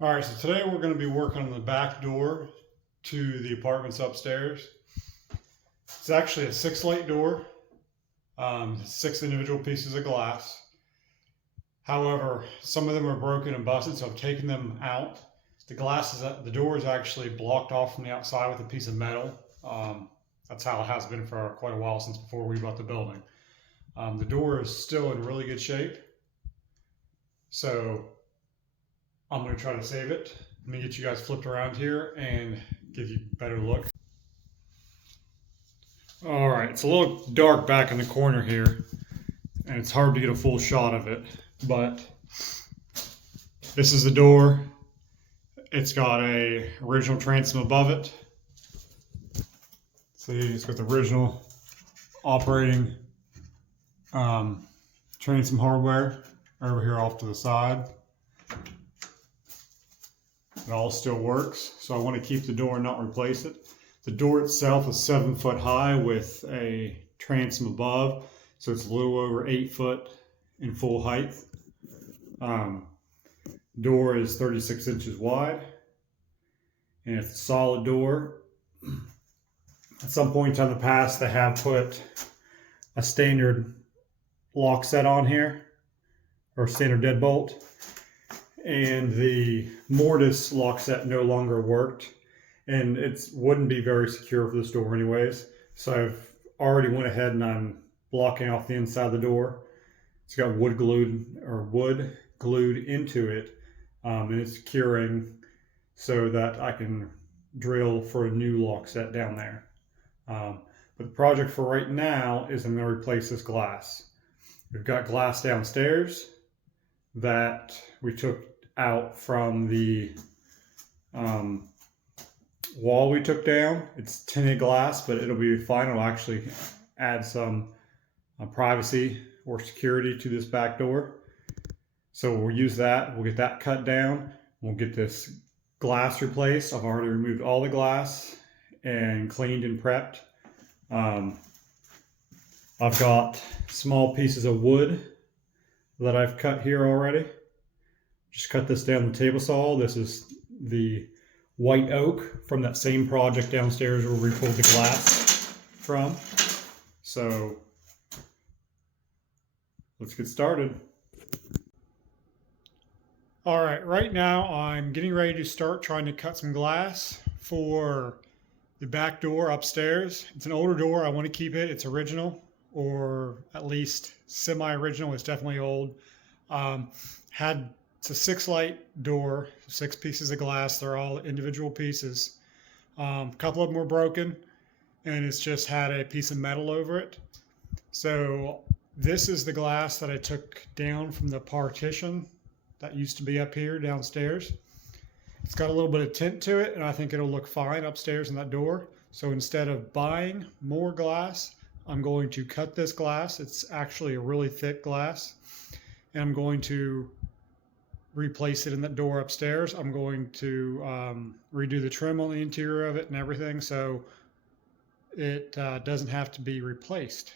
All right, so today we're going to be working on the back door to the apartments upstairs. It's actually a 6 light door, 6 individual pieces of glass. However, some of them are broken and busted, so I've taken them out. The door is actually blocked off from the outside with a piece of metal. That's how it has been for quite a while, since before we bought the building. The door is still in really good shape, so I'm going to try to save it. Let me get you guys flipped around here and give you a better look. All right, it's a little dark back in the corner here, and it's hard to get a full shot of it, but this is the door. It's got a original transom above it. See, it's got the original operating transom hardware over here off to the side. It all still works, so I want to keep the door and not replace it. The door itself is 7 foot high with a transom above, so it's a little over 8 foot in full height. Door is 36 inches wide, and it's a solid door. At some point in the past, they have put a standard lock set on here, or standard deadbolt, and the mortise lock set no longer worked, and it wouldn't be very secure for this door anyways. So I've already went ahead and I'm blocking off the inside of the door. It's got wood glued into it, and it's securing so that I can drill for a new lock set down there. But the project for right now is I'm going to replace this glass. We've got glass downstairs that we took out from the wall we took down. It's tinted glass, but it'll be fine. It'll actually add some privacy or security to this back door. So we'll use that. We'll get that cut down. We'll get this glass replaced. I've already removed all the glass and cleaned and prepped. I've got small pieces of wood that I've cut here already. Just cut this down the table saw. This is the white oak from that same project downstairs where we pulled the glass from. So let's get started. All right, right now I'm getting ready to start trying to cut some glass for the back door upstairs. It's an older door. I want to keep it. It's original, or at least semi-original. It's definitely old. It's a 6 light door, 6 pieces of glass. They're all individual pieces. A couple of them were broken, and it's just had a piece of metal over it. So this is the glass that I took down from the partition that used to be up here downstairs. It's got a little bit of tint to it, and I think it'll look fine upstairs in that door. So instead of buying more glass, I'm going to cut this glass. It's actually a really thick glass, and I'm going to replace it in that door upstairs. I'm going to redo the trim on the interior of it and everything, so it doesn't have to be replaced.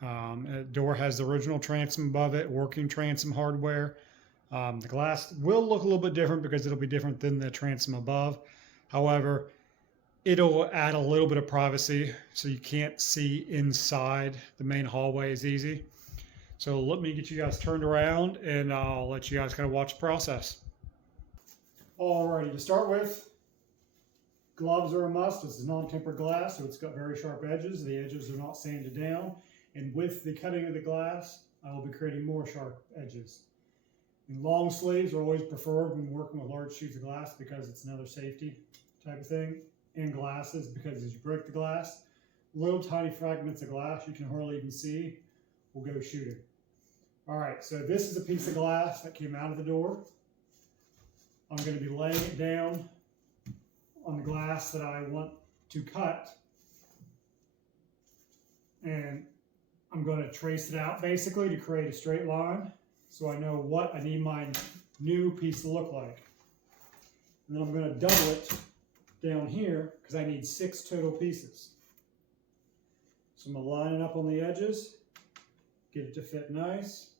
The door has the original transom above it, working transom hardware. The glass will look a little bit different because it'll be different than the transom above. However, it'll add a little bit of privacy, so you can't see inside the main hallway as easy. So let me get you guys turned around, and I'll let you guys kind of watch the process. Alrighty, to start with, gloves are a must. This is non-tempered glass, so it's got very sharp edges. The edges are not sanded down. And with the cutting of the glass, I will be creating more sharp edges. And long sleeves are always preferred when working with large sheets of glass because it's another safety type of thing. And glasses, because as you break the glass, little tiny fragments of glass you can hardly even see will go shooting. All right, so this is a piece of glass that came out of the door. I'm going to be laying it down on the glass that I want to cut. And I'm going to trace it out basically to create a straight line so I know what I need my new piece to look like. And then I'm going to double it down here because I need 6 total pieces. So I'm going to line it up on the edges, get it to fit nice.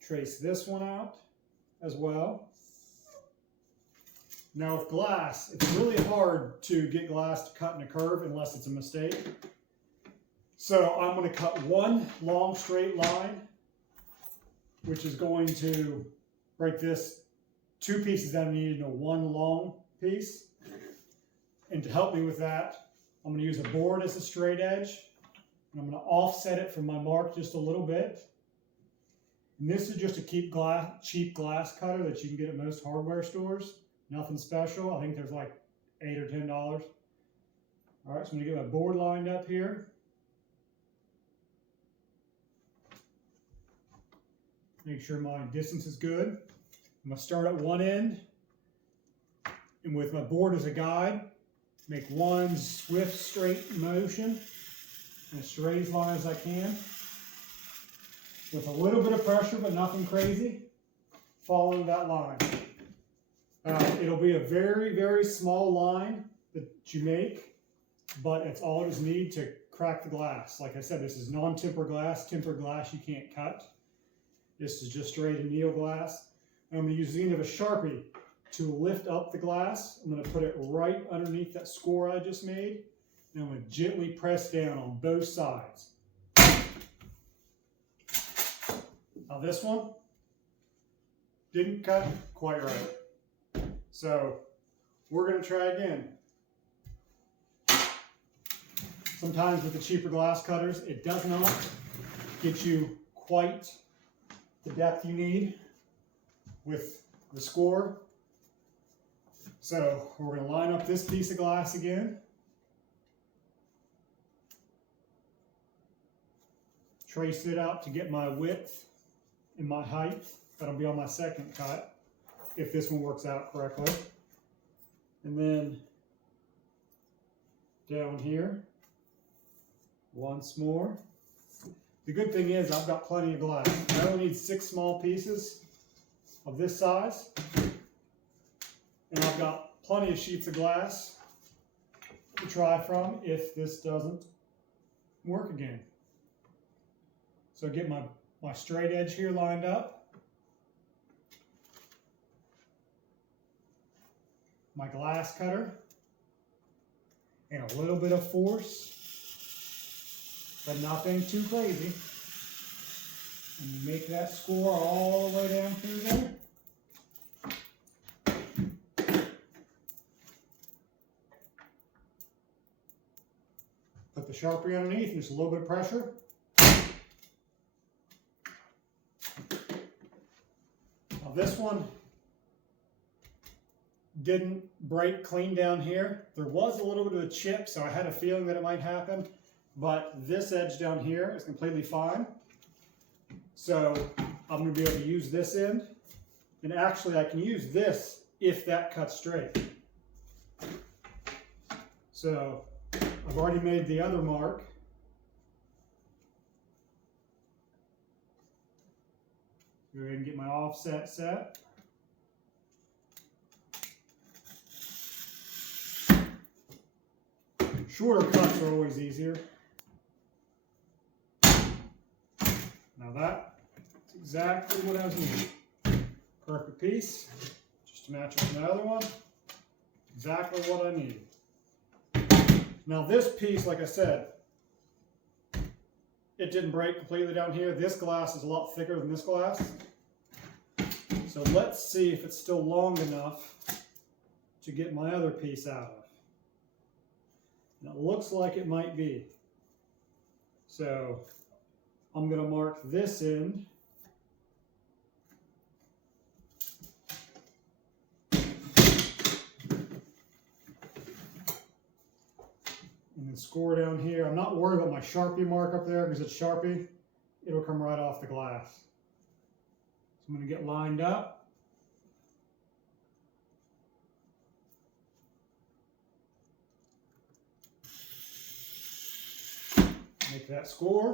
Trace this one out as well. Now with glass, it's really hard to get glass to cut in a curve unless it's a mistake. So I'm going to cut one long straight line, which is going to break this two pieces that I need into one long piece. And to help me with that, I'm going to use a board as a straight edge. And I'm going to offset it from my mark just a little bit. And this is just a cheap glass cutter that you can get at most hardware stores. Nothing special. I think there's like $8 or $10. All right, so I'm going to get my board lined up here. Make sure my distance is good. I'm going to start at one end, and with my board as a guide, make one swift, straight motion, as straight as long as I can, with a little bit of pressure, but nothing crazy, following that line. It'll be a very, very small line that you make, but it's all it is need to crack the glass. Like I said, this is non-tempered glass. Tempered glass you can't cut. This is just straight anneal glass. And I'm going to use the end of a Sharpie to lift up the glass. I'm going to put it right underneath that score I just made. And I'm going to gently press down on both sides. Now this one didn't cut quite right. So we're going to try again. Sometimes with the cheaper glass cutters, it does not get you quite the depth you need with the score. So we're going to line up this piece of glass again. Trace it out to get my width and my height. That'll be on my second cut, if this one works out correctly. And then down here, once more. The good thing is I've got plenty of glass. I only need 6 small pieces of this size. And I've got plenty of sheets of glass to try from if this doesn't work again. So get my straight edge here lined up. My glass cutter. And a little bit of force, but nothing too crazy. And make that score all the way down through there. Put the Sharpie underneath, just a little bit of pressure. Now this one didn't break clean down here. There was a little bit of a chip, so I had a feeling that it might happen, but this edge down here is completely fine. So I'm going to be able to use this end, and actually I can use this if that cuts straight. So I've already made the other mark. Go ahead and get my offset set. Shorter cuts are always easier. Now that's exactly what I was needing. Perfect piece, just to match with my other one. Exactly what I needed. Now this piece, like I said, it didn't break completely down here. This glass is a lot thicker than this glass. So let's see if it's still long enough to get my other piece out of. And it looks like it might be. So I'm going to mark this end. And then score down here. I'm not worried about my Sharpie mark up there because it's Sharpie. It'll come right off the glass. So I'm going to get lined up. Make that score.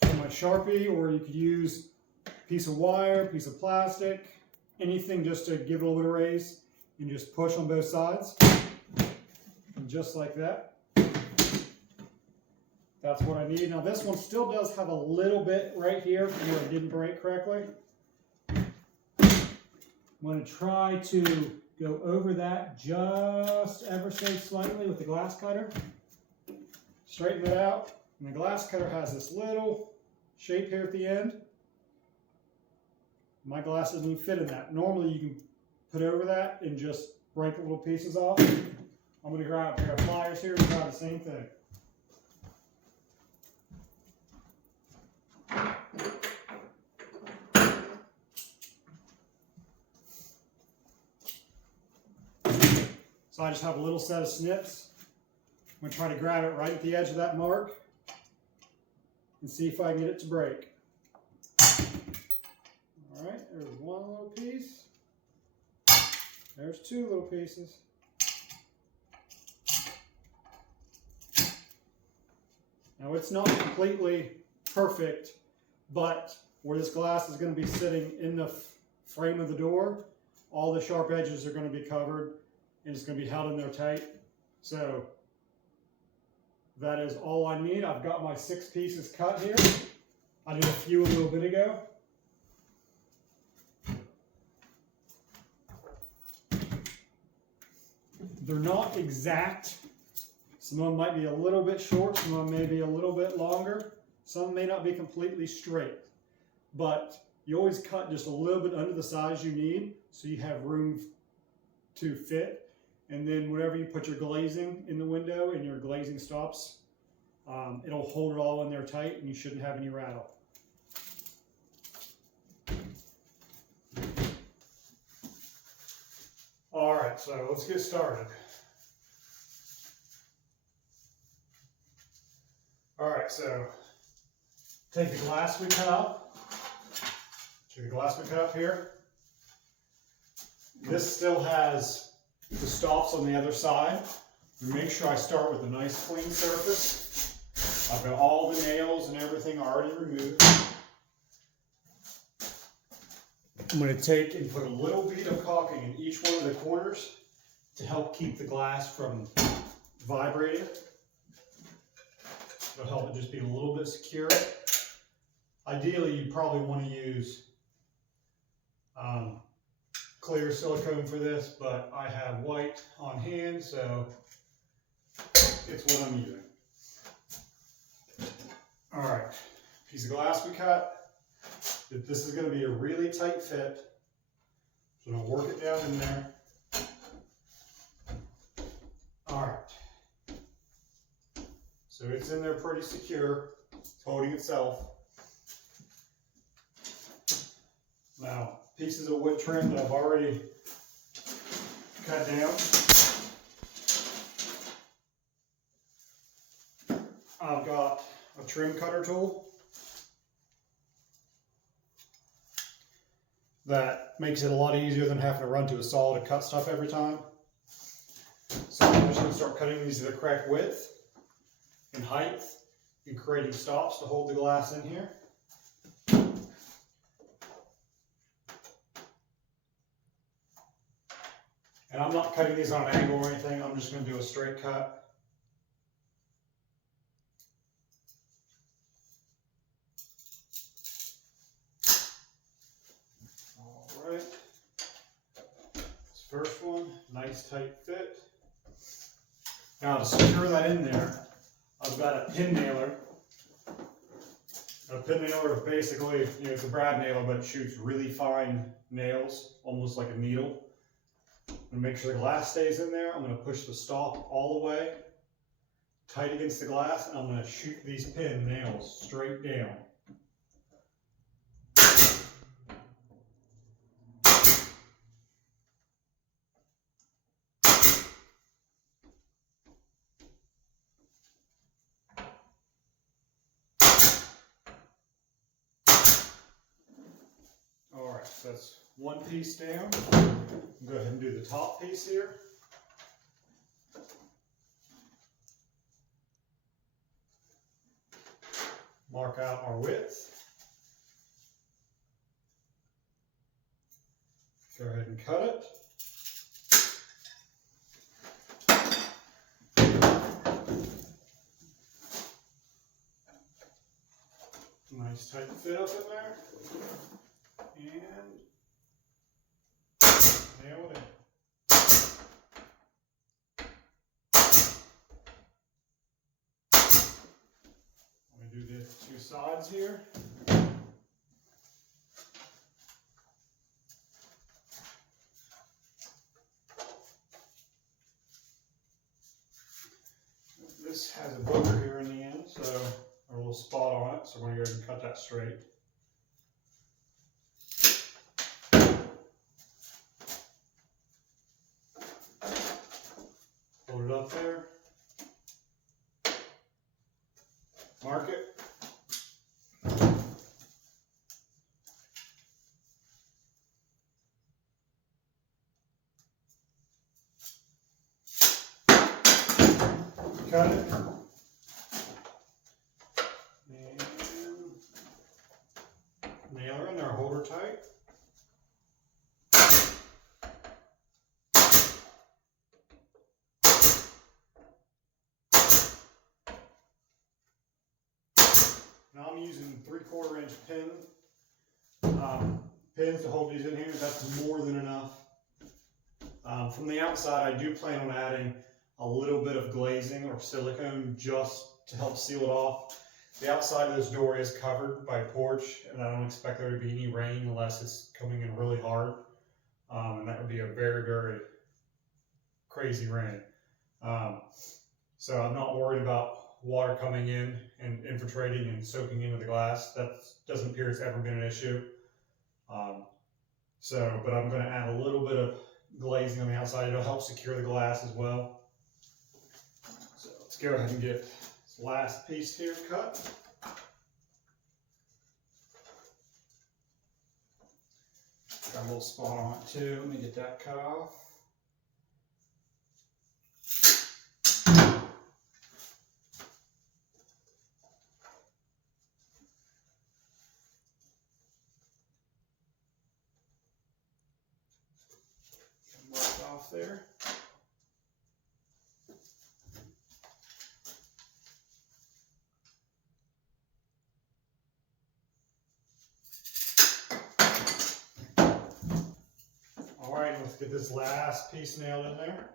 And my Sharpie, or you could use a piece of wire, piece of plastic, anything just to give it a little bit of raise, and just push on both sides. And just like that. That's what I need. Now this one still does have a little bit right here where it didn't break correctly. I'm going to try to go over that just ever so slightly with the glass cutter. Straighten it out. And the glass cutter has this little shape here at the end. My glass doesn't even fit in that. Normally you can put over that and just break the little pieces off. I'm going to grab a pair of pliers here and try the same thing. So I just have a little set of snips. I'm going to try to grab it right at the edge of that mark and see if I can get it to break. All right, there's one little piece. There's two little pieces. Now it's not completely perfect, but where this glass is going to be sitting in the frame of the door, all the sharp edges are going to be covered and it's going to be held in there tight. So that is all I need. I've got my 6 pieces cut here. I did a few a little bit ago. They're not exact. Some of them might be a little bit short, some of them may be a little bit longer. Some may not be completely straight. But you always cut just a little bit under the size you need so you have room to fit. And then whenever you put your glazing in the window and your glazing stops, it'll hold it all in there tight and you shouldn't have any rattle. All right, so let's get started. All right, so take the glass we cut up. Take the glass we cut up here. This still has the stops on the other side. Make sure I start with a nice clean surface. I've got all the nails and everything already removed. I'm going to take and put a little bead of caulking in each one of the corners to help keep the glass from vibrating. It'll help it just be a little bit secure. Ideally, you probably want to use clear silicone for this, but I have white on hand, so it's what I'm using. All right, piece of glass we cut. This is going to be a really tight fit, so I'm going to work it down in there. All right, so it's in there pretty secure, it's holding itself. Now, pieces of wood trim that I've already cut down. I've got a trim cutter tool that makes it a lot easier than having to run to a saw to cut stuff every time. So I'm just going to start cutting these to the correct width and height and creating stops to hold the glass in here. And I'm not cutting these on an angle or anything, I'm just going to do a straight cut. All right. This first one, nice tight fit. Now to secure that in there, I've got a pin nailer. A pin nailer is basically, it's a brad nailer, but it shoots really fine nails, almost like a needle. I'm going to make sure the glass stays in there. I'm going to push the stop all the way, tight against the glass, and I'm going to shoot these pin nails straight down. All right, so that's one piece down. Go ahead and do the top piece here. Mark out our width. Go ahead and cut it. Nice tight fit up in there. And nailed it. Let me do the two sides here. This has a booger here in the end, so a little spot on it, so we're going to go ahead and cut that straight. Hold it up there. Mark it. Cut it. And nail her in there, hold her tight. Now I'm using 3/4 inch pins to hold these in here. That's more than enough. From the outside, I do plan on adding a little bit of glazing or silicone just to help seal it off. The outside of this door is covered by a porch, and I don't expect there to be any rain unless it's coming in really hard. And that would be a very, very crazy rain. So I'm not worried about water coming in and infiltrating and soaking into the glass. That doesn't appear it's ever been an issue. But I'm going to add a little bit of glazing on the outside. It'll help secure the glass as well. So let's go ahead and get this last piece here cut. Got a little spot on it too. Let me get that cut off. Mark off there. All right, let's get this last piece nailed in there.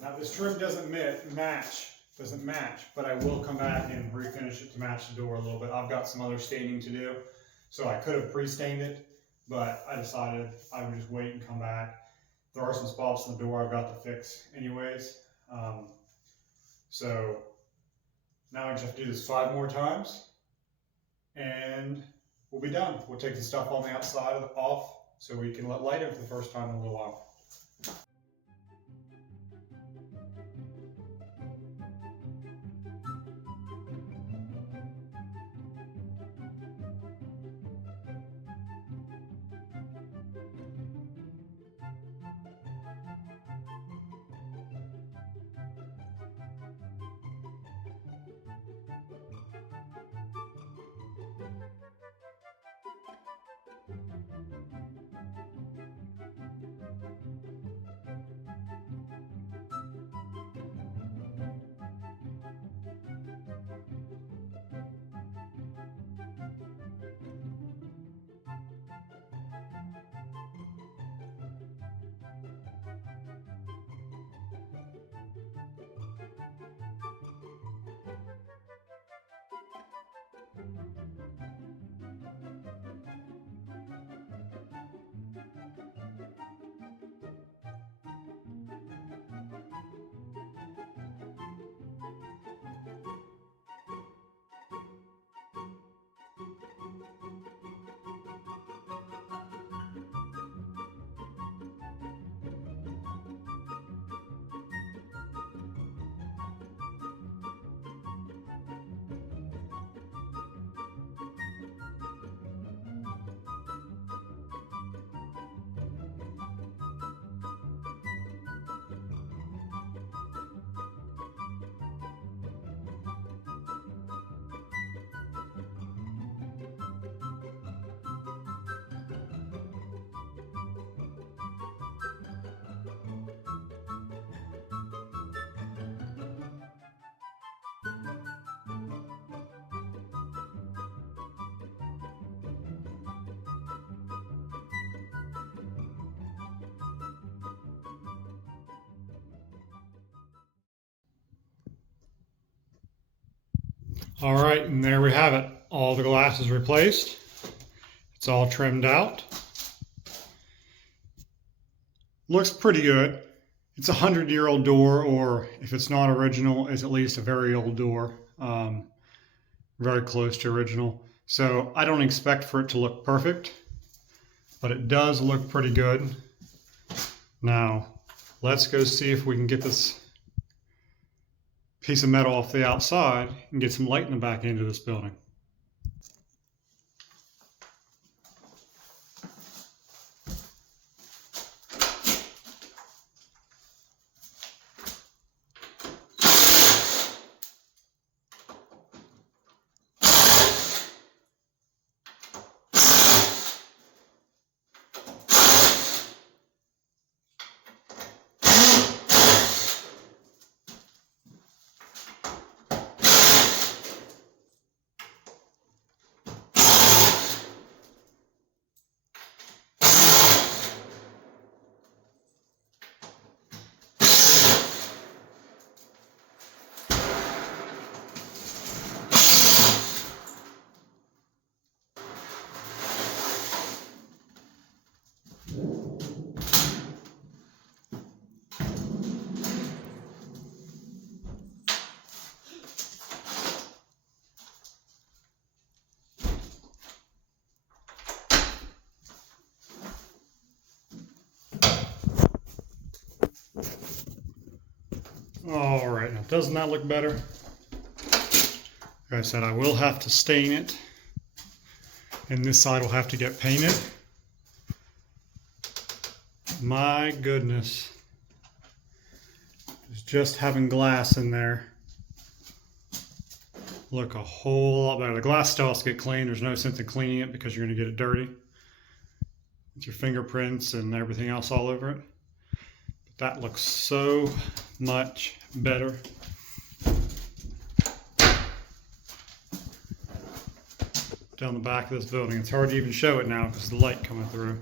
Now this trim doesn't match, but I will come back and refinish it to match the door a little bit. I've got some other staining to do, so I could have pre-stained it, but I decided I would just wait and come back. There are some spots in the door I've got to fix anyways. So now I just have to do this 5 more times and we'll be done. We'll take the stuff on the outside off so we can let light in for the first time in a little while. All right, and there we have it. All the glass is replaced. It's all trimmed out. Looks pretty good. It's a 100-year-old door, or if it's not original, it's at least a very old door. Very close to original. So I don't expect for it to look perfect, but it does look pretty good. Now, let's go see if we can get this piece of metal off the outside and get some light in the back end of this building. All right, now doesn't that look better? Like I said, I will have to stain it, and this side will have to get painted. My goodness. Just having glass in there look a whole lot better. The glass still has to get cleaned. There's no sense in cleaning it because you're going to get it dirty with your fingerprints and everything else all over it. But that looks so much better. Down the back of this building. It's hard to even show it now because of the light coming through.